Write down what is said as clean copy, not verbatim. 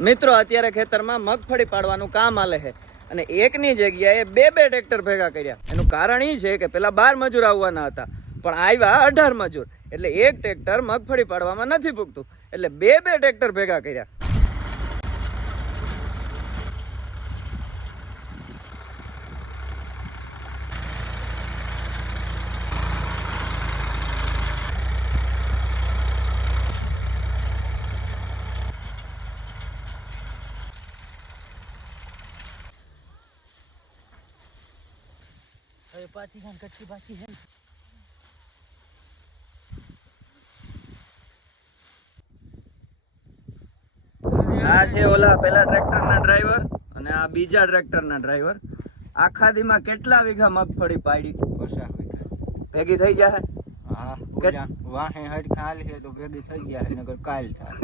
મિત્રો અત્યારે ખેતરમાં મગફળી પાડવાનું કામ હાલે છે અને એકની જગ્યાએ બે ટ્રેક્ટર ભેગા કર્યા. એનું કારણ એ છે કે પેલા 12 મજૂર આવવાના હતા પણ આવ્યા 18 મજૂર, એટલે એક ટ્રેક્ટર મગફળી પાડવામાં નથી પૂગતું, એટલે બે ટ્રેક્ટર ભેગા કર્યા. આ છે ઓલા પેલા ટ્રેક્ટરના ડ્રાઈવર અને આ બીજા ટ્રેક્ટરના ડ્રાઈવર. આખા દીમાં કેટલા વીઘા મગફળી પાડી? 50 વીઘા. ભેગી થઈ જાય? હા, વાહે હડ ખાલી છે તો ભેગી થઈ જાય નકર કાલ થાય.